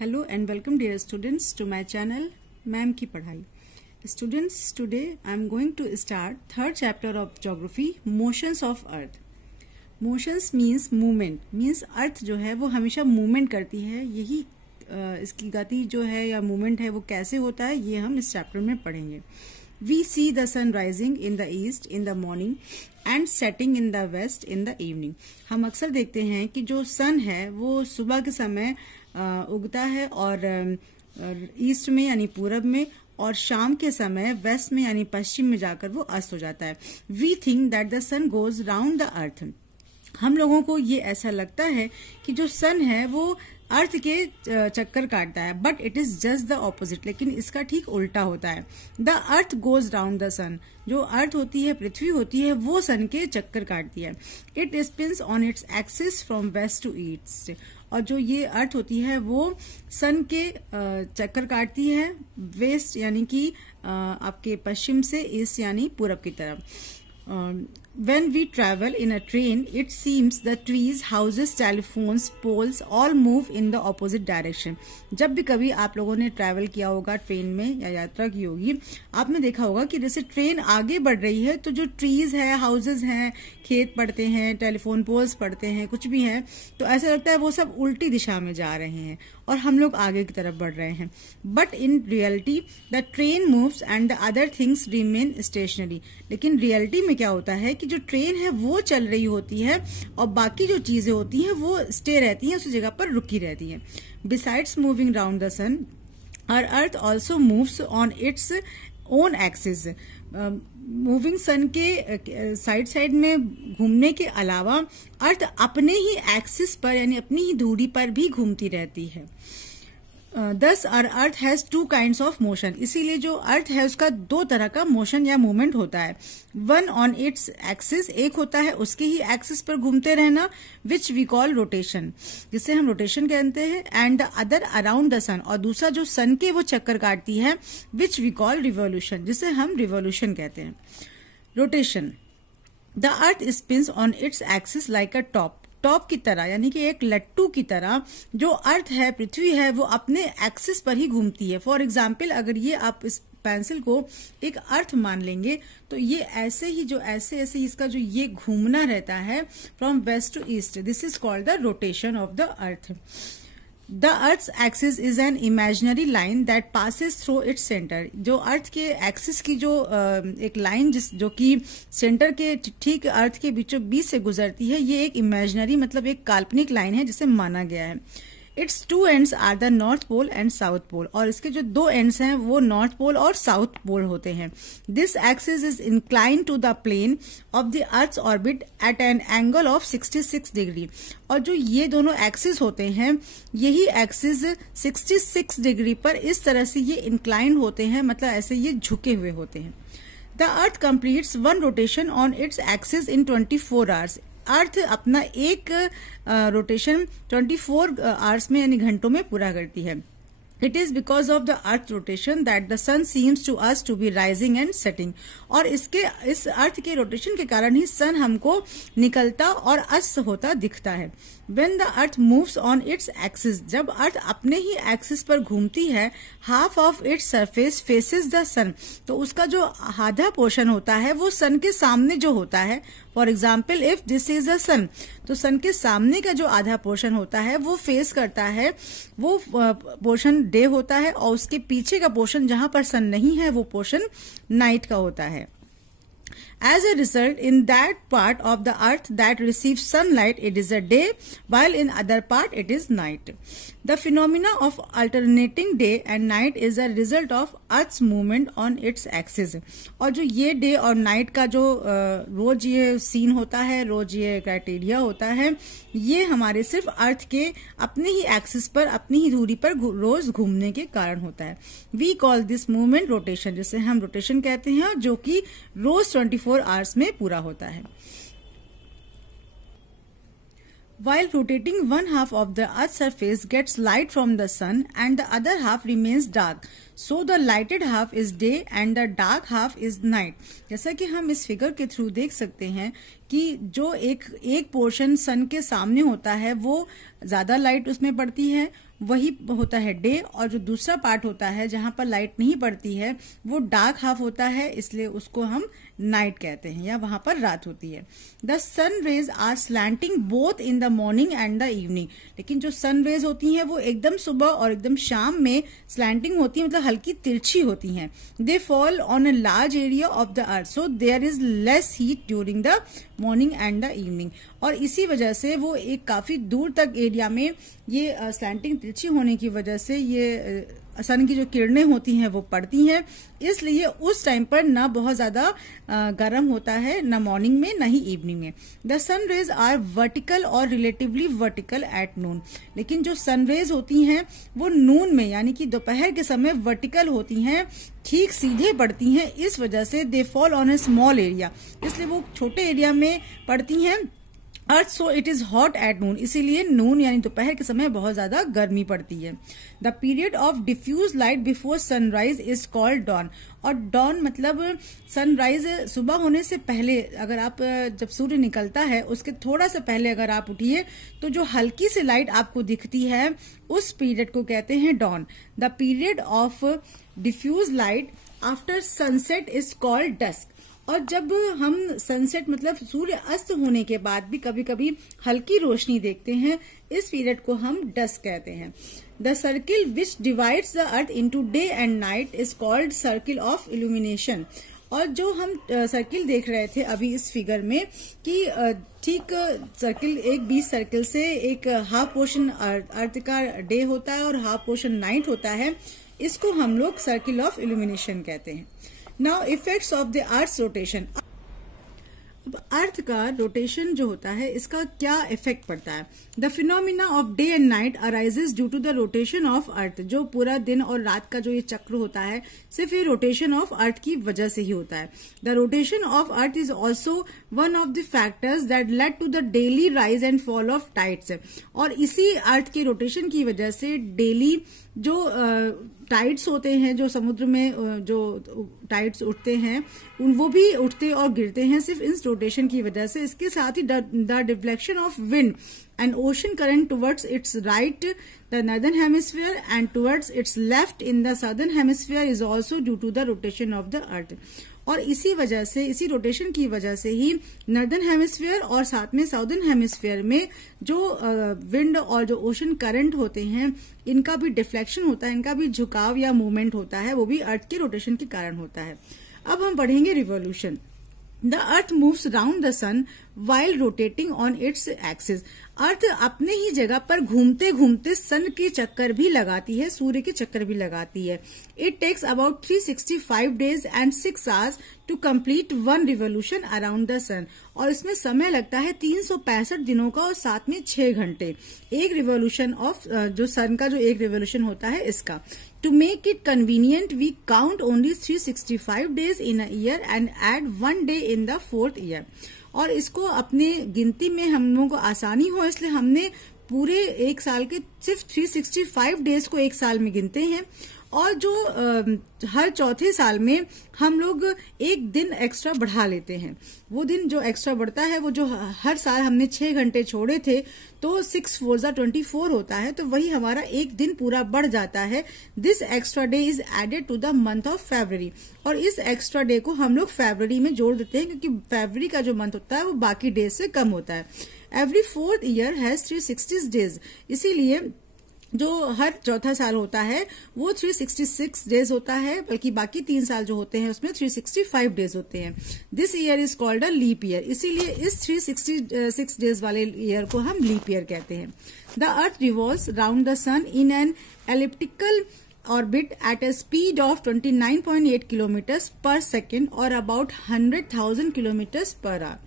Hello and welcome dear students to my channel ma'am की पढ़ाई। Students, today I am going to start third chapter of geography, motions of earth. Motions means movement, means earth जो है वो हमेशा movement करती है। यही इसकी गति जो है या movement है वो कैसे होता है ये हम इस chapter में पढ़ेंगे। We see the sun rising in the east in the morning and setting in the west in the evening. हम अक्सर देखते हैं कि जो सन है वो सुबह के समय उगता है और ईस्ट में यानी पूरब में, और शाम के समय वेस्ट में यानी पश्चिम में जाकर वो अस्त हो जाता है। We think that the sun goes round the earth. हम लोगों को ये ऐसा लगता है कि जो सन है वो अर्थ के चक्कर काटता है, but it is just the opposite, लेकिन इसका ठीक उल्टा होता है। The earth goes round the sun. जो अर्थ होती है, पृथ्वी होती है, वो सन के चक्कर काटती है। It spins on its axis from west to east. और जो ये अर्थ होती है वो सन के चक्कर काटती है वेस्ट यानी कि आपके पश्चिम से ईस्ट यानी पूरब की तरफ। When we travel in a train, it seems the trees, houses, telephones, poles all move in the opposite direction. जब भी कभी आप लोगों ने ट्रैवल किया होगा ट्रेन में या यात्रा की होगी, आपने देखा होगा कि जैसे ट्रेन आगे बढ़ रही है तो जो ट्रीज है, हाउसेज हैं, खेत पड़ते हैं, टेलीफोन पोल्स पड़ते हैं, कुछ भी है, तो ऐसा लगता है वो सब उल्टी दिशा में जा रहे हैं और हम लोग आगे की तरफ बढ़ रहे हैं। But in reality the train moves and the other things remain stationery. लेकिन रियलिटी में क्या होता है कि जो ट्रेन है वो चल रही होती है और बाकी जो चीजें होती हैं वो स्टे रहती हैं, उस जगह पर रुकी रहती हैं। Besides moving round the sun, our earth also moves on its own axis. Moving sun के साइड साइड में घूमने के अलावा अर्थ अपने ही एक्सिस पर यानी अपनी ही धुरी पर भी घूमती रहती है। Thus our earth has two kinds of motion. इसीलिए जो अर्थ है उसका दो तरह का मोशन या मूवमेंट होता है। वन ऑन इट्स एक्सिस, एक होता है उसके ही एक्सिस पर घूमते रहना, विच वी कॉल रोटेशन, जिसे हम रोटेशन कहते हैं। And the other around the sun, और दूसरा जो सन के वो चक्कर काटती है, विच वी कॉल रिवोल्यूशन, जिसे हम रिवोल्यूशन कहते हैं। Rotation, the earth spins on its axis like a top. Top की तरह यानी कि एक लट्टू की तरह जो अर्थ है, पृथ्वी है, वो अपने एक्सिस पर ही घूमती है। फॉर एग्जाम्पल, अगर ये आप इस पेंसिल को एक अर्थ मान लेंगे तो ये ऐसे ही जो ऐसे ऐसे इसका जो ये घूमना रहता है from west to east, this is called the rotation of the earth. The earth axis is an imaginary line that passes through its centre. जो अर्थ के एक्सिस की जो एक लाइन जो कि सेंटर के ठीक अर्थ के बीचों बीच से गुजरती है, ये एक इमेजिनरी मतलब एक काल्पनिक लाइन है जिसे माना गया है। Its two ends are the north pole and south pole, और इसके जो दो एंड्स हैं वो नॉर्थ पोल और साउथ पोल होते हैं। This axis is incline to the plane of the earth orbit at an angle of 66 degree. और जो ये दोनों एक्सिस होते हैं, यही एक्सिस 66 डिग्री पर इस तरह से ये इंक्लाइन होते हैं, मतलब ऐसे ये झुके हुए होते हैं। The earth completes one rotation on its axis in 24 hours. Earth अपना एक रोटेशन 24 आवर्स में यानी घंटों में पूरा करती है। It is because of the earth rotation that the sun seems to us to be rising and setting. और इस अर्थ के रोटेशन के कारण ही सन हमको निकलता और अस्त होता दिखता है। When the earth moves on its axis, जब अर्थ अपने ही एक्सिस पर घूमती है, half of its surface faces the sun, तो उसका जो आधा पोर्शन होता है वो सन के सामने जो होता है। For example, if this is the sun, तो सन के सामने का जो आधा पोर्शन होता है वो फेस करता है, वो पोर्शन डे होता है, और उसके पीछे का पोर्शन जहां पर सन नहीं है वो पोर्शन नाइट का होता है। As a result, in that part of the earth that receives sunlight, it is a day, while in other part it is night. The phenomena of alternating day and night is a result of Earth's movement on its axis. और जो ये day और night का जो रोज ये scene होता है, रोज ये क्राइटेरिया होता है, ये हमारे सिर्फ अर्थ के अपने ही एक्सिस पर, अपनी ही धुरी पर रोज घूमने के कारण होता है। We call this movement rotation, जिसे हम रोटेशन कहते हैं, जो कि रोज 24 आवर्स में पूरा होता है। While rotating, one half of the Earth's surface gets light from the sun and the other half remains dark. So the lighted half is day and the dark half is night. जैसा कि हम इस figure के through देख सकते हैं कि जो एक पोर्शन सन के सामने होता है वो ज्यादा लाइट उसमें पड़ती है, वही होता है डे, और जो दूसरा पार्ट होता है जहां पर लाइट नहीं पड़ती है वो डार्क हाफ होता है, इसलिए उसको हम नाइट कहते हैं, या वहां पर रात होती है। The sun rays are slanting both in the morning and the evening. लेकिन जो सन रेज होती हैं वो एकदम सुबह और एकदम शाम में स्लैंटिंग होती है, मतलब हल्की तिरछी होती हैं। They fall on a large area of the earth, so there is less heat during the morning and the evening. और इसी वजह से वो एक काफी दूर तक एरिया में ये स्लैंटिंग तिरछी होने की वजह से ये सन की जो किरणें होती हैं वो पड़ती हैं, इसलिए उस टाइम पर ना बहुत ज्यादा गर्म होता है, ना मॉर्निंग में ना ही इवनिंग में। The sun rays are vertical or relatively vertical at noon. लेकिन जो सन रेज होती हैं वो नून में यानी कि दोपहर के समय वर्टिकल होती हैं, ठीक सीधे पड़ती हैं, इस वजह से they fall on a small area, इसलिए वो छोटे एरिया में पड़ती हैं। Earth so it is hot at noon, इसीलिए नून यानी दोपहर के समय बहुत ज्यादा गर्मी पड़ती है। The period of diffuse light before sunrise is called dawn. और डॉन मतलब सनराइज सुबह होने से पहले, अगर आप जब सूर्य निकलता है उसके थोड़ा सा पहले अगर आप उठिए तो जो हल्की सी लाइट आपको दिखती है उस पीरियड को कहते हैं dawn. The period of diffuse light after sunset is called dusk. और जब हम सनसेट मतलब सूर्य अस्त होने के बाद भी कभी कभी हल्की रोशनी देखते हैं, इस पीरियड को हम डस्क कहते हैं। The circle which divides the earth into day and night is called circle of illumination. और जो हम सर्किल देख रहे थे अभी इस फिगर में कि ठीक सर्किल एक बीच सर्किल से एक हाफ पोर्शन अर्थ का डे होता है और हाफ पोर्शन नाइट होता है, इसको हम लोग सर्किल ऑफ इल्यूमिनेशन कहते हैं। Now effects of the earth rotation. अब अर्थ का रोटेशन जो होता है इसका क्या इफेक्ट पड़ता है। The phenomena of day and night arises due to the rotation of earth. जो पूरा दिन और रात का जो ये चक्र होता है सिर्फ ये रोटेशन ऑफ अर्थ की वजह से ही होता है। The rotation of earth is also one of the factors that led to the daily rise and fall of tides. और इसी अर्थ के रोटेशन की वजह से डेली जो टाइड्स होते हैं, जो समुद्र में जो टाइड्स उठते हैं वो भी उठते और गिरते हैं सिर्फ इस रोटेशन की वजह से। इसके साथ ही the deflection of wind and ocean current towards its right the northern hemisphere and towards its left in the southern hemisphere is also due to the rotation of the earth। और इसी वजह से, इसी रोटेशन की वजह से ही northern hemisphere और साथ में साउदर्न हेमिस्फीयर में जो विंड और जो ओशन करंट होते हैं इनका भी डिफ्लेक्शन होता है, इनका भी झुकाव या मूवमेंट होता है, वो भी अर्थ के रोटेशन के कारण होता है। अब हम पढ़ेंगे revolution. The earth moves round the sun while rotating on its axis। अर्थ अपने ही जगह पर घूमते घूमते सन के चक्कर भी लगाती है, सूर्य के चक्कर भी लगाती है। It takes about 365 days and 6 hours to complete one revolution around the sun। और इसमें समय लगता है 365 दिनों का और साथ में 6 घंटे एक रिवॉल्यूशन ऑफ जो सन का जो एक रिवॉल्यूशन होता है इसका। To make it convenient, we count only 365 days in a year and add 1 day in the 4th year। और इसको अपने गिनती में हम लोगों को आसानी हो इसलिए हमने पूरे एक साल के सिर्फ 365 डेज को एक साल में गिनते हैं, और जो हर चौथे साल में हम लोग एक दिन एक्स्ट्रा बढ़ा लेते हैं। वो दिन जो एक्स्ट्रा बढ़ता है वो जो हर साल हमने 6 घंटे छोड़े थे तो 6 4 24 होता है, तो वही हमारा एक दिन पूरा बढ़ जाता है। This extra day is added to the month of February. और इस एक्स्ट्रा डे को हम लोग फरवरी में जोड़ देते हैं क्योंकि फरवरी का जो मंथ होता है वो बाकी डेज से कम होता है। Every 4th year has 360 days, इसीलिए जो हर चौथा साल होता है वो 366 डेज होता है, बल्कि बाकी 3 साल जो होते हैं उसमें 365 डेज होते हैं। This year is called a leap year, इसीलिए इस 366 डेज वाले ईयर को हम लीप ईयर कहते हैं। The earth revolves round the sun in an elliptical orbit at a speed of 29.8 kilometers per second और about 100,000 kilometers per hour।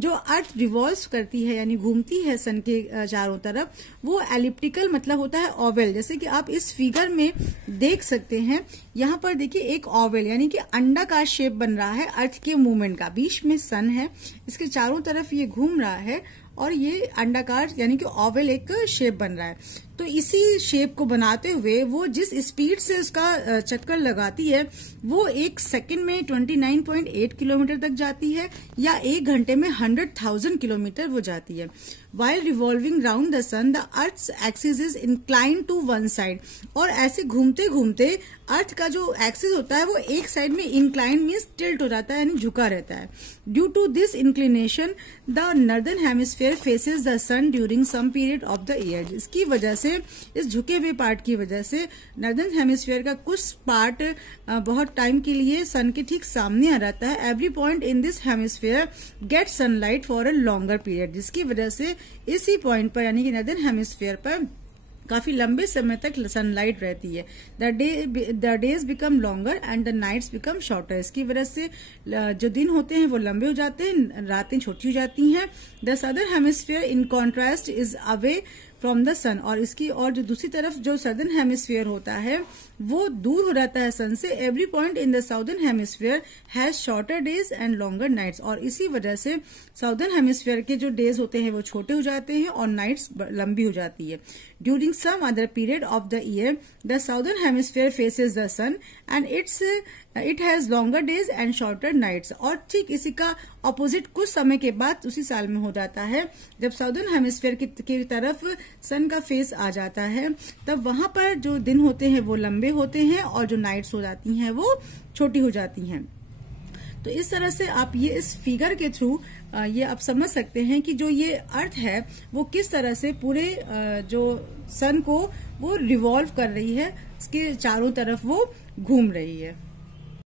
जो अर्थ revolve करती है यानी घूमती है सन के चारों तरफ, वो एलिप्टिकल मतलब होता है ओवल। जैसे कि आप इस फिगर में देख सकते हैं, यहाँ पर देखिए एक ओवल यानी कि अंडाकार शेप बन रहा है अर्थ के मूवमेंट का। बीच में सन है, इसके चारों तरफ ये घूम रहा है और ये अंडाकार यानी कि ओवल एक शेप बन रहा है। तो इसी शेप को बनाते हुए वो जिस स्पीड से उसका चक्कर लगाती है वो 1 सेकंड में 29.8 किलोमीटर तक जाती है या 1 घंटे में 100,000 किलोमीटर वो जाती है। While revolving round the sun, the Earth's axis is inclined to one side. और ऐसे घूमते घूमते अर्थ का जो एक्सिस होता है वो एक साइड में इंक्लाइन मीन्स टिल्ट हो जाता है, यानी झुका रहता है। Due to this inclination the northern hemisphere faces the sun during some period of the year. इसकी वजह से, इस झुके हुए पार्ट की वजह से नॉर्दर्न हेमिस्फीयर का कुछ पार्ट बहुत टाइम के लिए सन के ठीक सामने आ जाता है। Every point in this hemisphere get sunlight for a longer period, जिसकी वजह से इसी पॉइंट पर यानी कि नॉर्दर्न हेमिस्फीयर पर काफी लंबे समय तक सनलाइट रहती है। The days become longer and the nights become shorter. इसकी वजह से जो दिन होते हैं वो लंबे हो जाते हैं, रातें छोटी हो जाती हैं। The southern hemisphere in contrast is away from the sun. और इसकी और जो दूसरी तरफ जो सदर्न हेमिस्फीयर होता है वो दूर हो जाता है सन से। Every point in the southern hemisphere has shorter days and longer nights. और इसी वजह से साउदर्न हेमिस्फीयर के जो डेज होते हैं वो छोटे हो जाते हैं और नाइट्स लंबी हो जाती है। During some other period of the year the southern hemisphere faces the sun and it has longer days and shorter nights. और ठीक इसी का ऑपोजिट कुछ समय के बाद उसी साल में हो जाता है जब साउदर्न हेमिस्फीयर की तरफ सन का फेस आ जाता है, तब वहां पर जो दिन होते हैं वो लंबे होते हैं और जो नाइट्स हो जाती हैं वो छोटी हो जाती हैं। तो इस तरह से आप ये इस फिगर के थ्रू ये आप समझ सकते हैं कि जो ये अर्थ है वो किस तरह से पूरे जो सन को वो रिवॉल्व कर रही है, इसके चारों तरफ वो घूम रही है।